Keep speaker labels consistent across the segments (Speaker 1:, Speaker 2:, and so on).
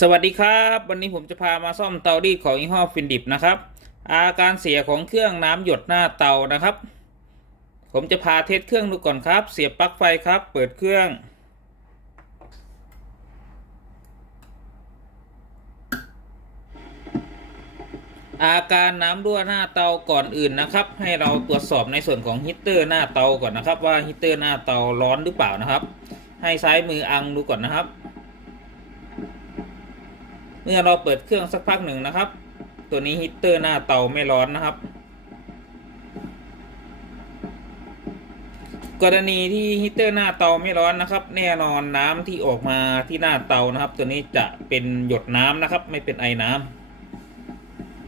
Speaker 1: สวัสดีครับ วันนี้ผมจะพามาซ่อมเตารีดของยี่ห้อฟินดิบนะครับ อาการเสียของเครื่องน้ำหยดหน้าเตานะครับ ผมจะพาเทสเครื่องดูก่อนครับ เสียบปลั๊กไฟครับ เปิดเครื่อง อาการน้ำรั่วหน้าเตาก่อนอื่นนะครับ ให้เราตรวจสอบในส่วนของฮีตเตอร์หน้าเตาก่อนนะครับ ว่าฮีตเตอร์หน้าเตาร้อนหรือเปล่านะครับ ให้ซ้ายมืออังดูก่อนนะครับ เมื่อเราเปิดเครื่องสักพักหนึ่งนะครับ ตัวนี้ฮีตเตอร์หน้าเตาไม่ร้อนนะครับ กรณีที่ฮีตเตอร์หน้าเตาไม่ร้อนนะครับ แน่นอนน้ำที่ออกมาที่หน้าเตานะครับ ตัวนี้จะเป็นหยดน้ำนะครับ ไม่เป็นไอน้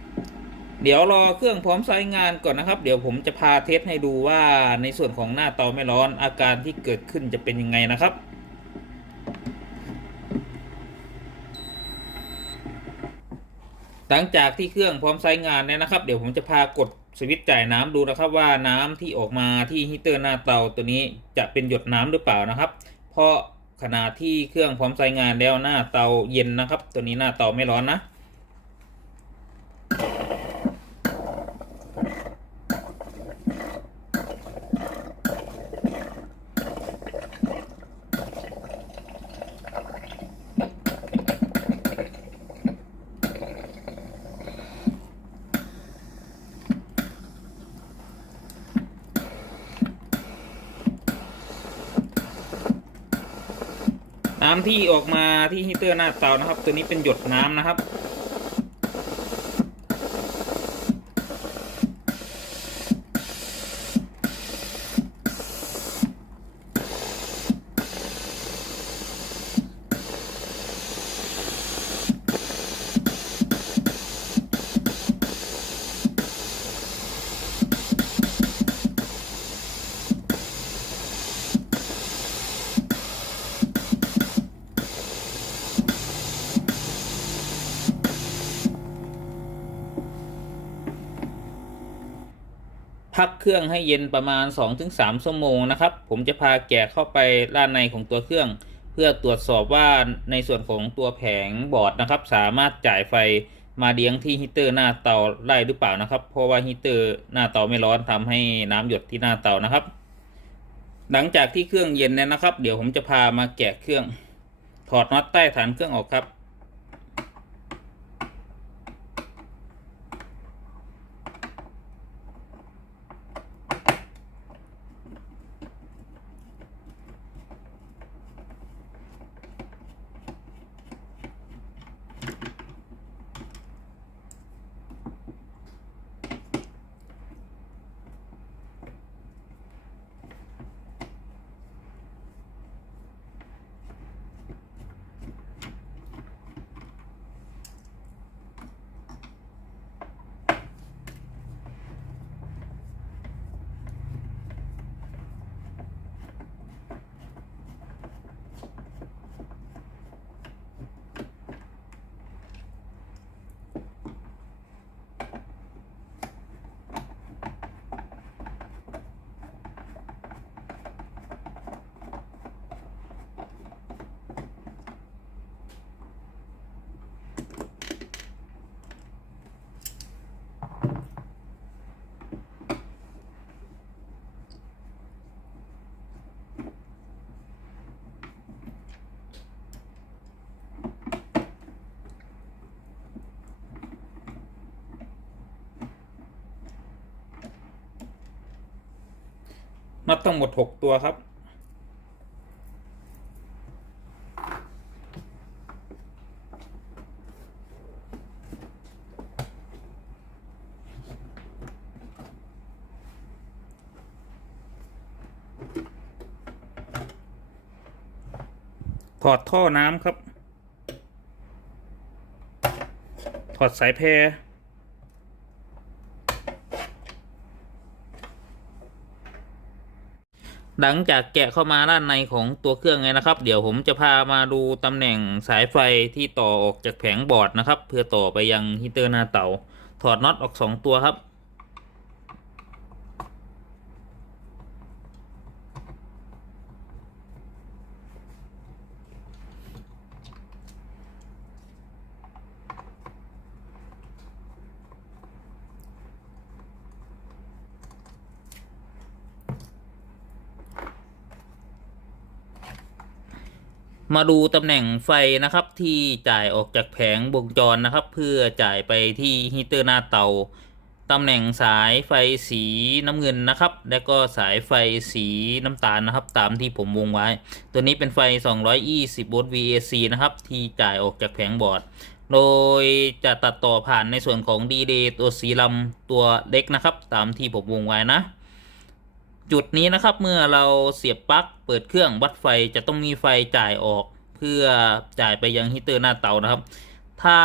Speaker 1: ำเดี๋ยวรอเครื่องพร้อมใช้งานก่อนนะครับ เดี๋ยวผมจะพาเทสให้ดูว่าในส่วนของหน้าเตาไม่ร้อนอาการที่เกิดขึ้นจะเป็นยังไงนะครับ หลังจากที่เครื่องพร้อมใช้งานแล้วนะครับ เดี๋ยวผมจะพากดสวิตช์จ่ายน้ำดูนะครับว่าน้ำที่ออกมาที่ฮีเตอร์หน้าเตาตัวนี้จะเป็นหยดน้ำหรือเปล่านะครับ เพราะขณะที่เครื่องพร้อมใช้งานแล้วหน้าเตาเย็นนะครับ ตัวนี้หน้าเตาไม่ร้อนนะ น้ำที่ออกมาที่ฮีเตอร์หน้าเตานะครับ ตัวนี้เป็นหยดน้ำนะครับ พักเครื่องให้เย็นประมาณ 2-3 ชั่วโมงนะครับ ผมจะพาแกะเข้าไปด้านในของตัวเครื่อง เพื่อตรวจสอบว่าในส่วนของตัวแผงบอร์ดนะครับ สามารถจ่ายไฟมาเลี้ยงที่ฮีตเตอร์หน้าเตาได้หรือเปล่านะครับ เพราะว่าฮีตเตอร์หน้าเตาไม่ร้อนทำให้น้ำหยดที่หน้าเตานะครับ หลังจากที่เครื่องเย็นแล้วนะครับ เดี๋ยวผมจะพามาแกะเครื่อง ถอดน็อตใต้ฐานเครื่องออกครับ น็อตทั้งหมด6ตัวครับ ถอดท่อน้ำครับ ถอดสายแพร หลังจากแกะเข้ามาด้านในของตัวเครื่องไงนะครับ เดี๋ยวผมจะพามาดูตำแหน่งสายไฟที่ต่อออกจากแผงบอร์ดนะครับ เพื่อต่อไปยังฮีเตอร์หน้าเตาถอดน็อตออกสองตัวครับ มาดูตำแหน่งไฟนะครับที่จ่ายออกจากแผงวงจรนะครับ เพื่อจ่ายไปที่ฮีเตอร์หน้าเตาตำแหน่งสายไฟสีน้ำเงินนะครับ และก็สายไฟสีน้ำตาลนะครับ ตามที่ผมวงไว้ ตัวนี้เป็นไฟ 220 โวลต์ VAC นะครับ ที่จ่ายออกจากแผงบอร์ด โดยจะตัดต่อผ่านในส่วนของ D-Day ตัวสีลำตัวเล็กนะครับ ตามที่ผมวงไว้นะ จุดนี้นะครับเมื่อเราเสียบปลั๊กเปิดเครื่องวัดไฟจะต้องมีไฟจ่ายออก เพื่อจ่ายไปยังฮีเตอร์หน้าเตานะครับ ถ้า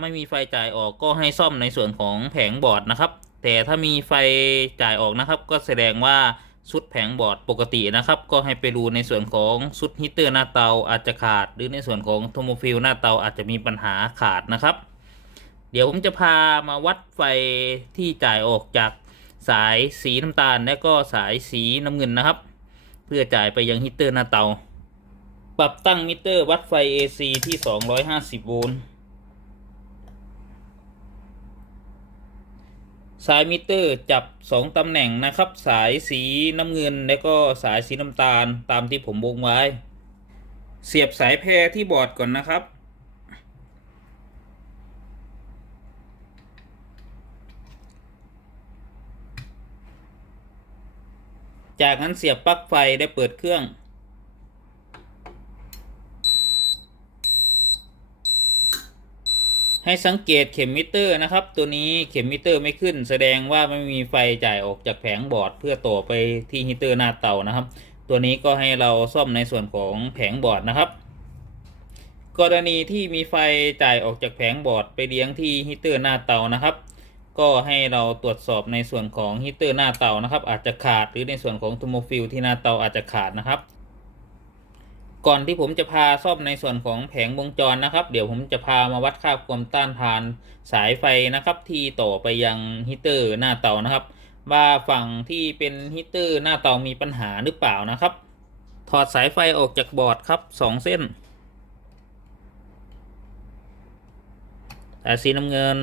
Speaker 1: ไม่มีไฟจ่ายออกก็ให้ซ่อมในส่วนของแผงบอร์ดนะครับ แต่ถ้ามีไฟจ่ายออกนะครับ ก็แสดงว่าชุดแผงบอร์ดปกตินะครับ ก็ให้ไปดูในส่วนของชุดฮีเตอร์หน้าเตาอาจจะขาด หรือในส่วนของโทโมฟิลหน้าเตาอาจจะมีปัญหาขาดนะครับ เดี๋ยวผมจะพามาวัดไฟที่จ่ายออกจาก สายสีน้ำตาลและก็สายสีน้ำเงินนะครับ เพื่อจ่ายไปยังฮีเตอร์หน้าเตา ปรับตั้งมิเตอร์วัดไฟ AC ที่ 250 โวลต์สายมิเตอร์จับ 2ตำแหน่งนะครับ สายสีน้ำเงิน และก็สายสีน้ำตาลตามที่ผมวงไว้ เสียบสายแพรที่บอร์ดก่อนนะครับ จากนั้นเสียบปลั๊กไฟได้เปิดเครื่อง ให้สังเกตเข็มมิเตอร์นะครับ ตัวนี้เข็มมิเตอร์ไม่ขึ้น แสดงว่าไม่มีไฟจ่ายออกจากแผงบอร์ด เพื่อต่อไปที่ฮีเตอร์หน้าเตานะครับ ตัวนี้ก็ให้เราซ่อมในส่วนของแผงบอร์ดนะครับ กรณีที่มีไฟจ่ายออกจากแผงบอร์ดไปเลี้ยงที่ฮีเตอร์หน้าเตานะครับ ก็ให้เราตรวจสอบในส่วนของฮีเตอร์หน้าเตานะครับ อาจจะขาดหรือในส่วนของโทโมฟิลที่หน้าเตาอาจจะขาดนะครับ ก่อนที่ผมจะพาซ่อมในส่วนของแผงวงจรนะครับ เดี๋ยวผมจะพามาวัดค่าความต้านทานสายไฟนะครับ ที่ต่อไปยังฮีเตอร์หน้าเตานะครับ ว่าฝั่งที่เป็นฮีเตอร์หน้าเตามีปัญหาหรือเปล่านะครับ ถอดสายไฟออกจากบอร์ดครับสองเส้นสายสีน้ำเงิน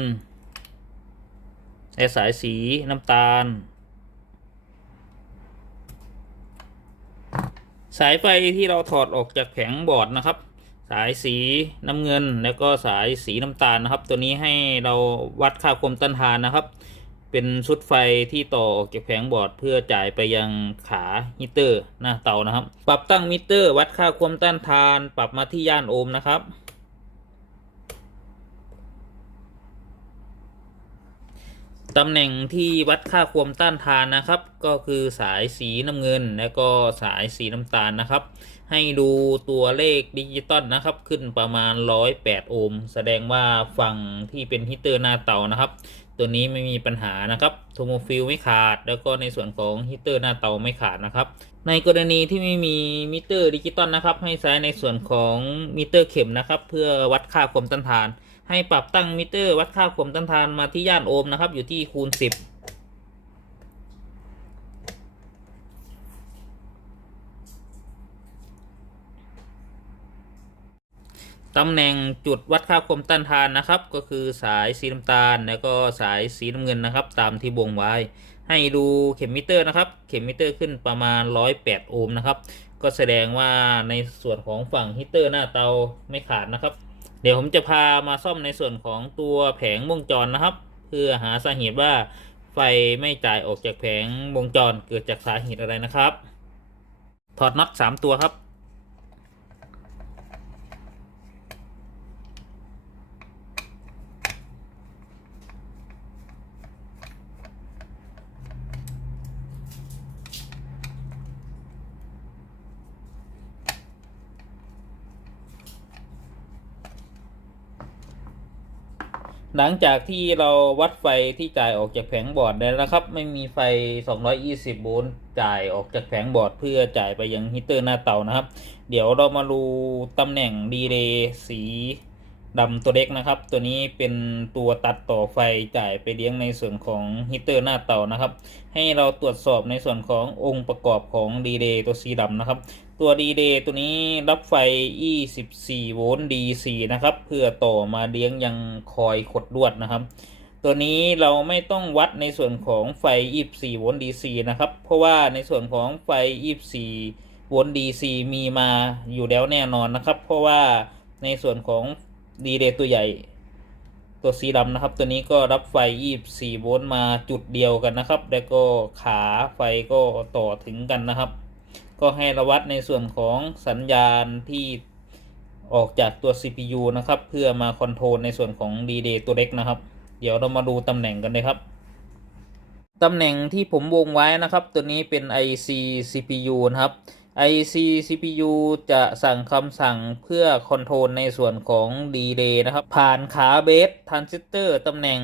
Speaker 1: และสายสีน้ำตาล สายไฟที่เราถอดออกจากแผงบอร์ดนะครับ สายสีน้ำเงินแล้วก็สายสีน้ำตาลนะครับ ตัวนี้ให้เราวัดค่าความต้านทานนะครับ เป็นชุดไฟที่ต่อออกจากแผงบอร์ด เพื่อจ่ายไปยังขาฮีเตอร์หน้าเตานะครับ ปรับตั้งมิเตอร์ วัดค่าความต้านทาน ปรับมาที่ย่านโอห์มนะครับ ตำแหน่งที่วัดค่าความต้านทานนะครับ ก็คือสายสีน้ำเงิน และก็สายสีน้ำตาลนะครับ ให้ดูตัวเลขดิจิตอลนะครับ ขึ้นประมาณ 108 โอห์มแสดงว่าฝั่งที่เป็นฮีเตอร์หน้าเตานะครับ ตัวนี้ไม่มีปัญหานะครับโทโมฟิลไม่ขาด แล้วก็ในส่วนของฮีเตอร์หน้าเตาไม่ขาดนะครับ ในกรณีที่ไม่มีมิเตอร์ดิจิตอลนะครับ ให้ใช้ในส่วนของมิเตอร์เข็มนะครับ เพื่อวัดค่าความต้านทาน ให้ปรับตั้งมิเตอร์ วัดค่าความต้านทานมาที่ย่านโอห์มนะครับ อยู่ที่คูณ 10ตำแหน่งจุดวัดค่าความต้านทานนะครับ ก็คือสายสีน้ำตาล แล้วก็สายสีน้ำเงินนะครับ ตามที่บ่งไว้ ให้ดูเข็มมิเตอร์นะครับ เข็มมิเตอร์ขึ้นประมาณ 108 โอห์มนะครับ ก็แสดงว่าในส่วนของฝั่งฮีเตอร์หน้าเตาไม่ขาดนะครับ เดี๋ยวผมจะพามาซ่อมในส่วนของตัวแผงวงจรนะครับ เพื่อหาสาเหตุว่าไฟไม่จ่ายออกจากแผงวงจรเกิดจากสาเหตุอะไรนะครับ ถอดน็อต3ตัวครับ หลังจากที่เราวัดไฟที่จ่ายออกจากแผงบอร์ดแล้วครับ ไม่มีไฟ 220 โวลต์จ่ายออกจากแผงบอร์ดเพื่อจ่ายไปยังฮีเตอร์หน้าเตานะครับ เดี๋ยวเรามาดูตำแหน่งดีเลย์สี ดำตัวเล็กนะครับ ตัวนี้เป็นตัวตัดต่อไฟจ่ายไปเลี้ยงในส่วนของฮีเตอร์หน้าเตานะครับ ให้เราตรวจสอบในส่วนขององค์ประกอบของดีเลย์ตัวสีดำนะครับ ตัวดีเลย์ตัวนี้รับไฟ 24 โวลต์ DC นะครับ เพื่อต่อมาเลี้ยงยังคอยขดลวดนะครับ ตัวนี้เราไม่ต้องวัดในส่วนของไฟ 24 โวลต์ DC นะครับ เพราะว่าในส่วนของไฟ 24 โวลต์ DC มีมาอยู่แล้วแน่นอนนะครับ เพราะว่าในส่วนของ ดีเลย์ตัวใหญ่ ตัวสีดำนะครับ ตัวนี้ก็รับไฟ 24 โวลต์มาจุดเดียวกันนะครับ แล้วก็ขาไฟก็ต่อถึงกันนะครับ ก็ให้ระวัดในส่วนของสัญญาณที่ออกจากตัว CPU นะครับ เพื่อมาคอนโทรลในส่วนของดีเลย์ตัวเล็กนะครับ เดี๋ยวเรามาดูตำแหน่งกันเลยครับตำแหน่งที่ผมวงไว้นะครับ ตัวนี้เป็น IC CPU นะครับ IC CPU จะสั่งคำสั่งเพื่อคอนโทรลในส่วนของดีเลย์นะครับ ผ่านขาเบสทรานซิสเตอร์ตำแหน่ง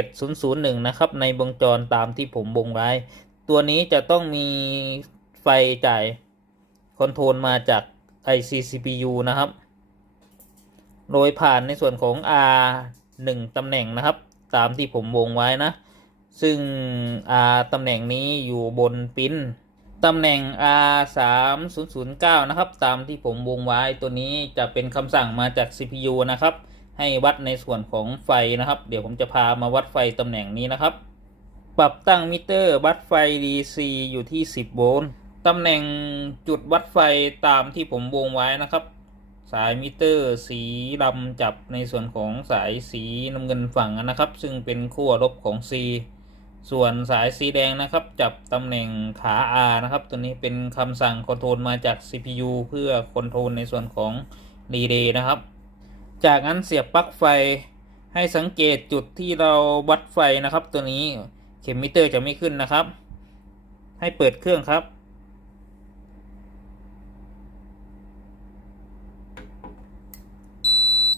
Speaker 1: 7001 นะครับ ในวงจรตามที่ผมวงไว้ ตัวนี้จะต้องมีไฟจ่ายคอนโทรลมาจาก IC CPU นะครับ โดยผ่านในส่วนของ R 1ตำแหน่งนะครับ ตามที่ผมวงไว้นะ ซึ่ง R ตำแหน่งนี้อยู่บนปิ้น ตำแหน่ง R 3 0 0 9นะครับ ตามที่ผมวงไว้ตัวนี้จะเป็นคำสั่งมาจาก CPU นะครับ ให้วัดในส่วนของไฟนะครับ เดี๋ยวผมจะพามาวัดไฟตำแหน่งนี้นะครับ ปรับตั้งมิเตอร์วัดไฟ DC อยู่ที่ 10 โวลต์ตำแหน่งจุดวัดไฟตามที่ผมวงไว้นะครับ สายมิเตอร์สีดำจับในส่วนของสายสีน้ำเงินฝั่งนะครับ ซึ่งเป็นขั้วลบของ C ส่วนสายสีแดงนะครับ จับตำแหน่งขา R นะครับ ตัวนี้เป็นคำสั่งคอนโทรลมาจาก CPU เพื่อคอนโทรลในส่วนของรีเลย์นะครับ จากนั้นเสียบปลั๊กไฟให้สังเกตจุดที่เราวัดไฟนะครับ ตัวนี้เข็มมิเตอร์จะไม่ขึ้นนะครับ ให้เปิดเครื่องครับ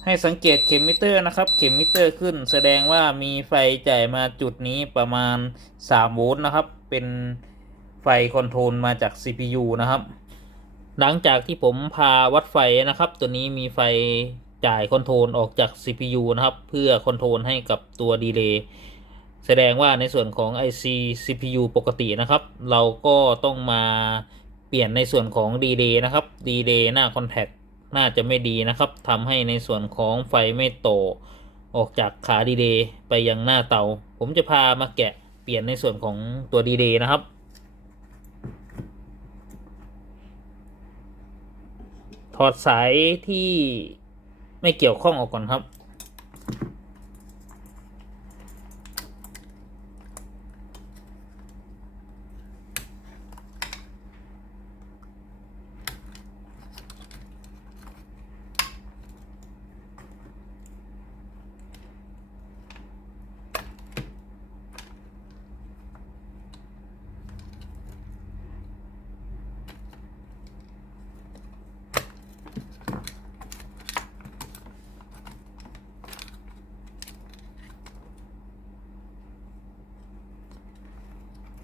Speaker 1: ให้สังเกตเข็มมิเตอร์นะครับ เข็มมิเตอร์ขึ้น แสดงว่ามีไฟจ่ายมาจุดนี้ประมาณ 3 โวลต์นะครับ เป็นไฟคอนโทรลมาจาก CPU นะครับ หลังจากที่ผมพาวัดไฟนะครับ ตัวนี้มีไฟจ่ายคอนโทรลออกจาก CPU นะครับ เพื่อคอนโทรลให้กับตัวดีเลย์แสดงว่าในส่วนของ IC CPU ปกตินะครับ เราก็ต้องมาเปลี่ยนในส่วนของดีเลย์นะครับดีเลย์หน้าคอนแทค น่าจะไม่ดีนะครับทำให้ในส่วนของไฟไม่โตออกจากขาดีเดย์ไปยังหน้าเตา ผมจะพามาแกะเปลี่ยนในส่วนของตัวดีเดย์นะครับ ถอดสายที่ไม่เกี่ยวข้องออกก่อนครับ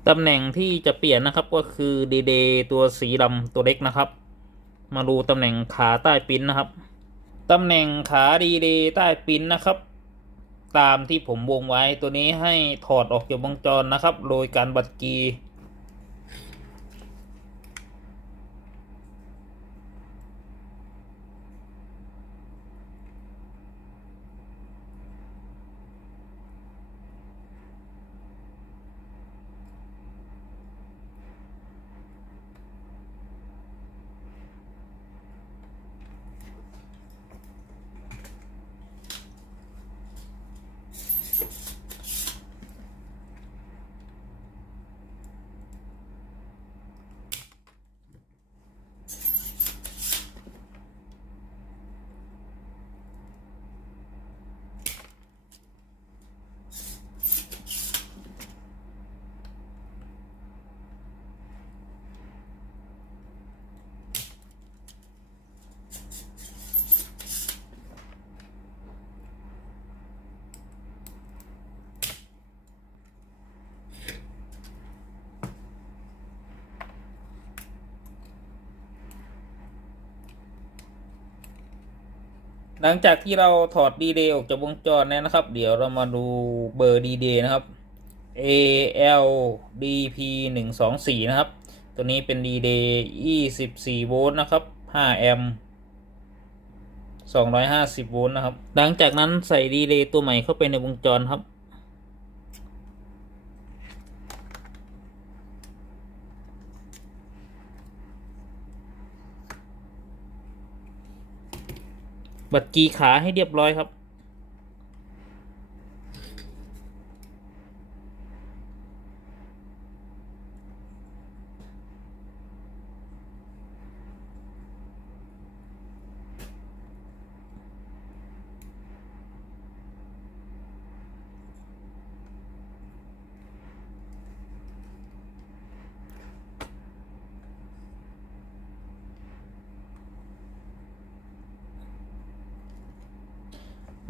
Speaker 1: ตำแหน่งที่จะเปลี่ยนนะครับก็คือดีเดตัวสีดำตัวเล็กนะครับ มาดูตำแหน่งขาใต้ปิ้นนะครับตำแหน่งขาดีเดใต้ปิ้นนะครับ ตามที่ผมวงไว้ตัวนี้ให้ถอดออกจากวงจรนะครับ โดยการบัดกี หลังจากที่เราถอดดีเดย์ออกจากวงจรแล้วนะครับ เดี๋ยวเรามาดูเบอร์ดีเดย์นะครับ ALDP124 นะครับ ตัวนี้เป็นดีเดย์24 โวลต์นะครับ 5 แอมป์250 โวลต์นะครับ หลังจากนั้นใส่ดีเลย์ตัวใหม่เข้าไปในวงจรครับ บัดกีขาให้เรียบร้อยครับ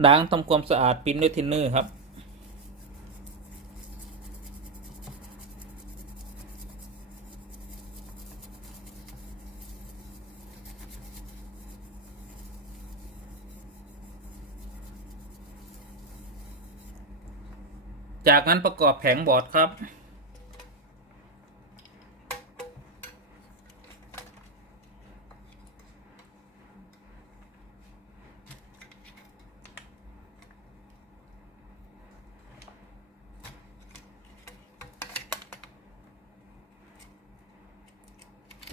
Speaker 1: ล้างทำความสะอาดปิ้นด้วยทินเนอร์ครับ จากนั้นประกอบแผงบอร์ดครับ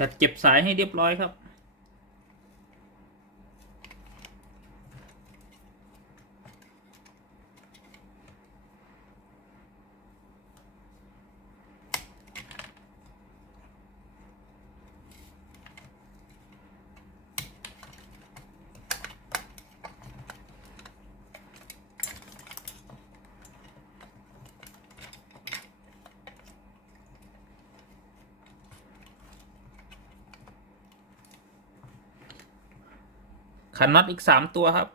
Speaker 1: จัดเก็บสายให้เรียบร้อยครับ ขันน็อตอีกสามตัวครับ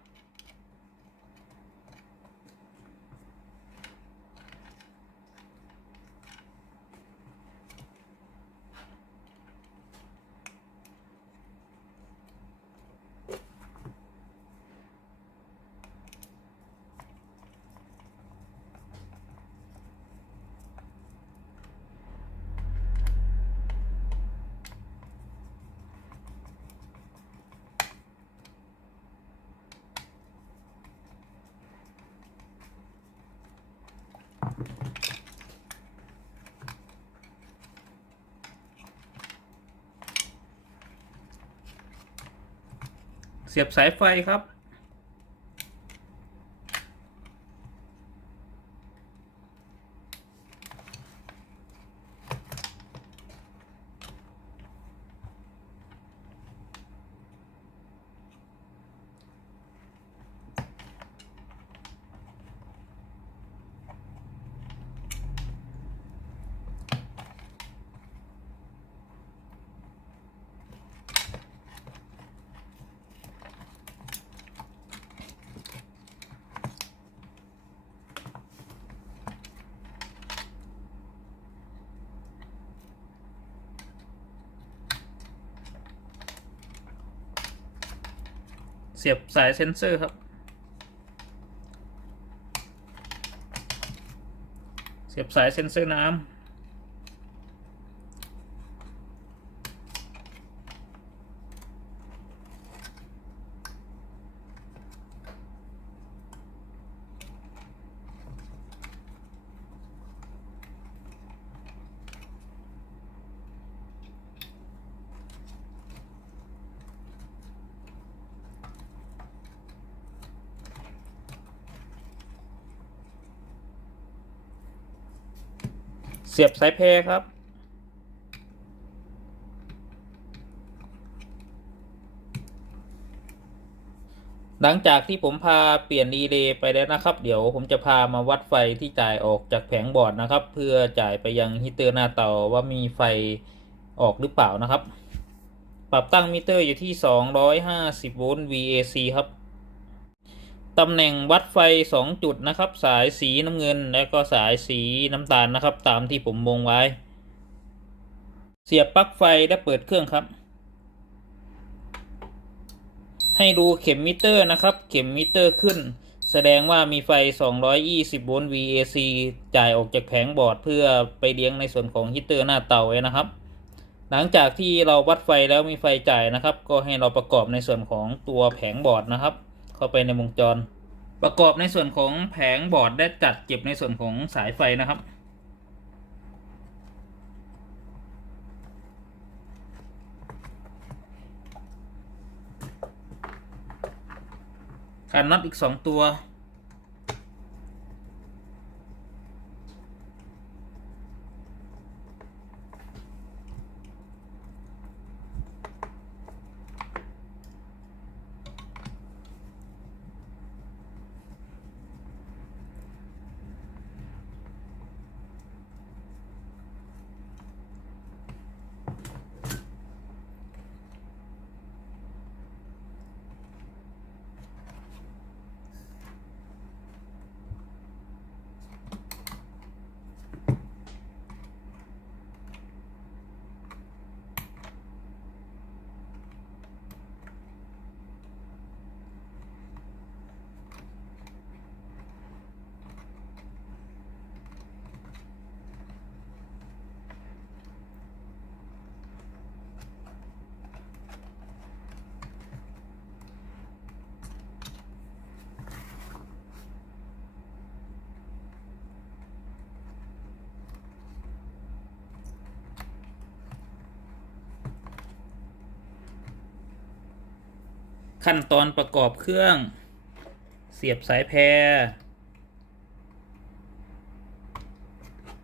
Speaker 1: เสียบสายไฟครับ สียบสายเซนเซอร์ครับ เสียบสายเซนเซอร์น้ำ เสียบสายเพครับ หลังจากที่ผมพาเปลี่ยนรีเลย์ไปแล้วนะครับ เดี๋ยวผมจะพามาวัดไฟที่จ่ายออกจากแผงบอร์ดนะครับ เพื่อจ่ายไปยังฮีตเตอร์หน้าเตาว่ามีไฟออกหรือเปล่านะครับ ปรับตั้งมิเตอร์อยู่ที่ 250 โวลต์ VAC ครับ ตำแหน่งวัดไฟ 2 จุดนะครับ สายสีน้ำเงิน และก็สายสีน้ำตาลนะครับ ตามที่ผมวงไว้ เสียบปลั๊กไฟและเปิดเครื่องครับ ให้ดูเข็มมิเตอร์นะครับ เข็มมิเตอร์ขึ้น แสดงว่ามีไฟ 220 โวลต์ VAC จ่ายออกจากแผงบอร์ดเพื่อไปเลี้ยงในส่วนของฮีตเตอร์หน้าเตาไว้นะครับ หลังจากที่เราวัดไฟแล้วมีไฟจ่ายนะครับ ก็ให้เราประกอบในส่วนของตัวแผงบอร์ดนะครับ เข้าไปในวงจร ประกอบในส่วนของแผงบอร์ดได้จัดเก็บในส่วนของสายไฟนะครับ
Speaker 2: เขั
Speaker 1: นน็อตอีกสองตัว ขั้นตอนประกอบเครื่อง เสียบสายแพร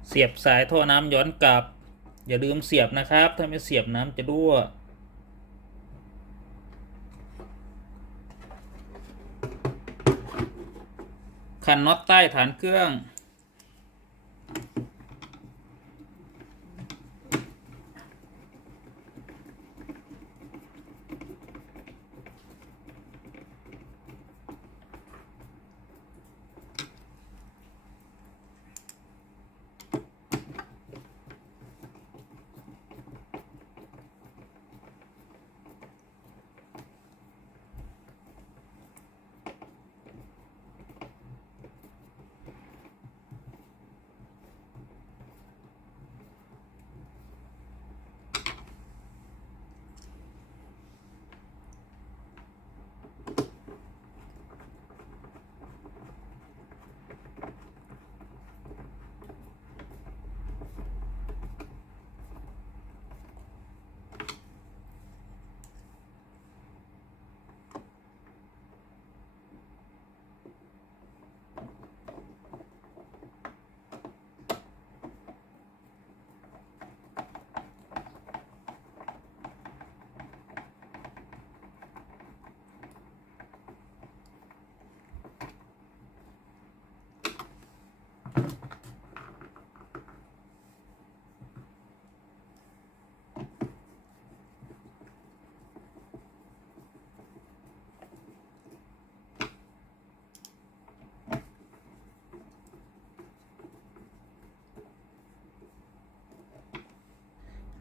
Speaker 1: เสียบสายท่อน้ำย้อนกลับ อย่าลืมเสียบนะครับ ถ้าไม่เสียบน้ำจะรั่วขันน็อตใต้ฐานเครื่อง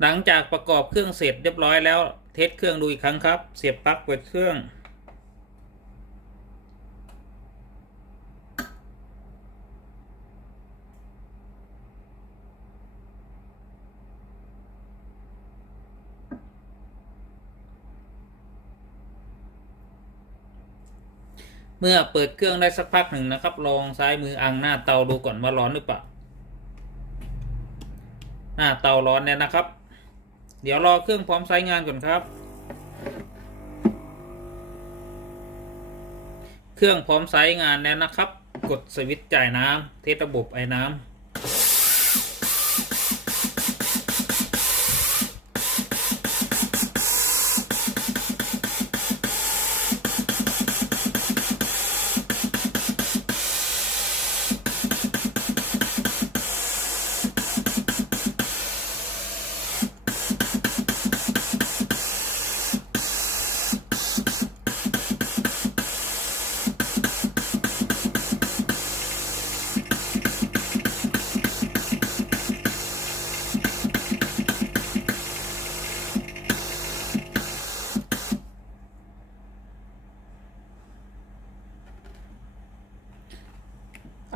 Speaker 1: หลังจากประกอบเครื่องเสร็จเรียบร้อยแล้ว เทสเครื่องดูอีกครั้งครับ เสียบปลั๊กเปิดเครื่อง เมื่อเปิดเครื่องได้สักพักหนึ่งนะครับ ลองซ้ายมืออังหน้าเตาดูก่อนว่าร้อนหรือเปล่าหน้าเตาร้อนเนี่ยนะครับ เดี๋ยวรอเครื่องพร้อมใช้งานก่อนครับ เครื่องพร้อมใช้งานแล้วนะครับ กดสวิตช์จ่ายน้ำเทสระบบไอ้น้ำ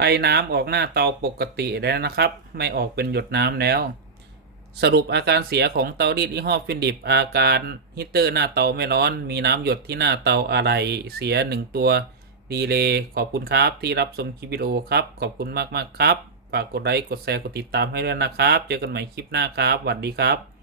Speaker 1: อ้น้ำออกหน้าเตาปกติแล้วนะครับ ไม่ออกเป็นหยดน้ำแล้ว สรุปอาการเสียของเตารีดยี่ห้อฟินดิบอาการฮีตเตอร์หน้าเตาไม่ร้อน มีน้ำหยดที่หน้าเตาอะไรเสียหนึ่งตัวดีเลยขอบคุณครับที่รับชมคลิปวิดีโอครับ ขอบคุณมากๆครับ ฝากกดไลค์กดแชร์กดติดตามให้ด้วยนะครับ เจอกันใหม่คลิปหน้าครับสวัสดีครับ